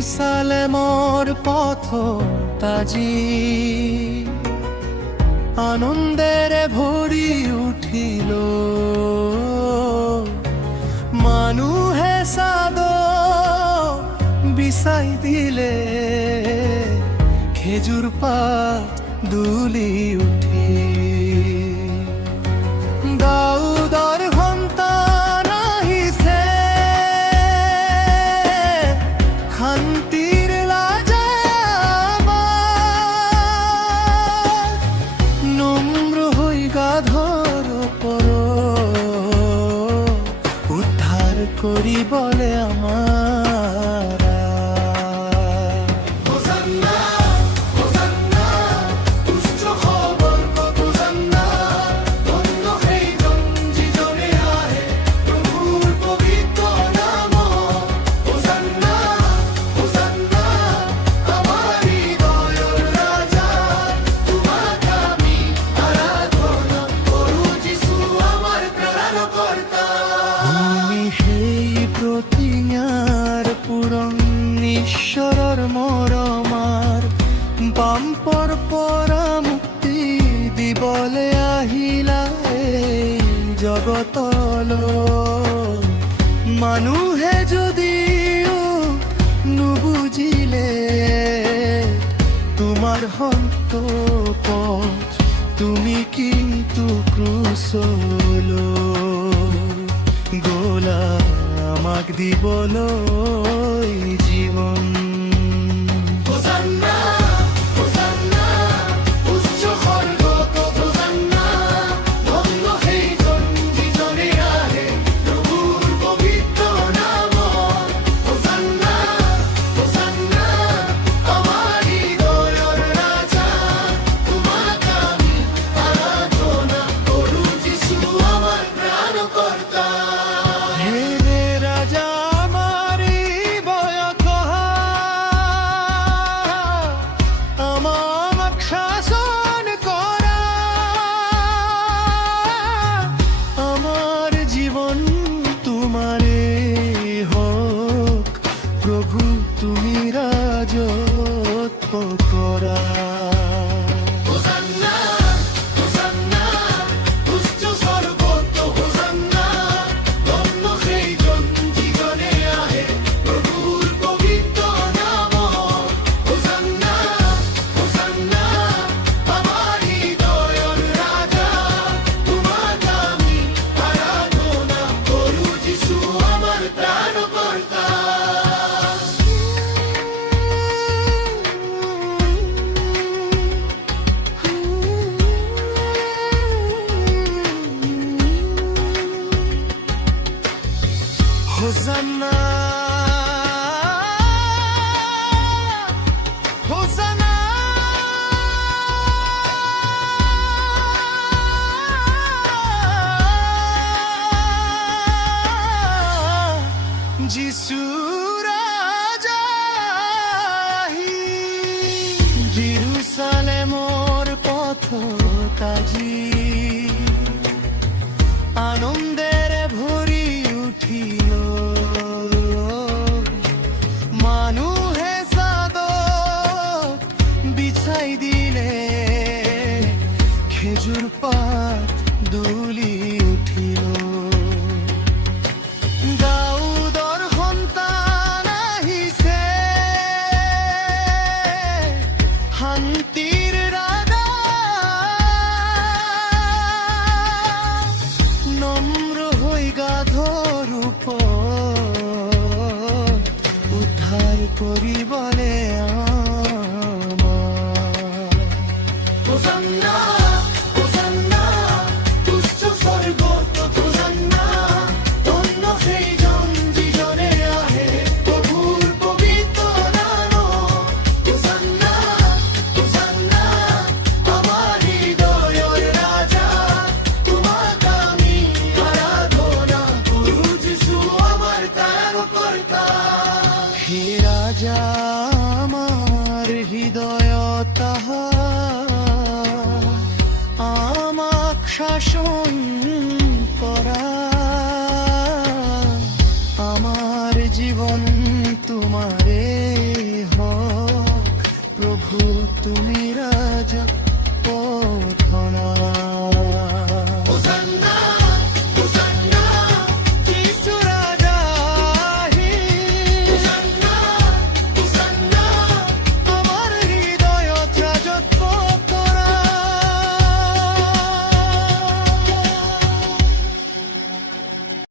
জেরুসালেমর পথ তাজি আনন্দের ভরি উঠিল মানুহে সাদ বিছাই দিলে খেজুর পাত দুলি উঠি দাউদর সন্তান আহিছে শান্তিৰ লাজা নম্ৰ হৈ গাধৰ ওপৰ উদ্ধাৰ কৰিবলে আমাৰ ঈশ্বৰৰ মৰমাৰ পাম্পৰ পৰা মুক্তি দিবলে আহিলা এই জগতলৈ মানুহে যদিও নুবুজিলে তোমাৰ সন্ত পথ তুমি কিন্তু ক্ৰুচলৈ গলা আমাক দিবলৈ জীৱন প্রভু তুমি রাজত্ব করা হোসানা হোসানা যিশু রাজা জেরুসালেমর পথ কাজি আনন্দের ভরি উঠিল মানুহে সাদ বিছাই দিলে খেজুর পাত দুলি উঠিল দাউদৰ সন্তান আহিছে শান্তিৰ ৰাজা নম্ৰ হৈ গাধৰ ওপৰত উদ্ধাৰ কৰিবলে আমাৰ হোসানা হোসানা উচ্চ স্বৰ্গত হোসানা ধন্য সেইজন যিজনে আহে প্ৰভুৰ পবিত্ৰ নামত হোসানা হোসানা আমাৰ হৃদয়ৰ ৰাজা তোমাক আমি আৰাধনা কৰো যিশু আমাৰ ত্ৰাণকৰ্তা হে ৰাজা আমাৰ হৃদয়ত আমাক শাসন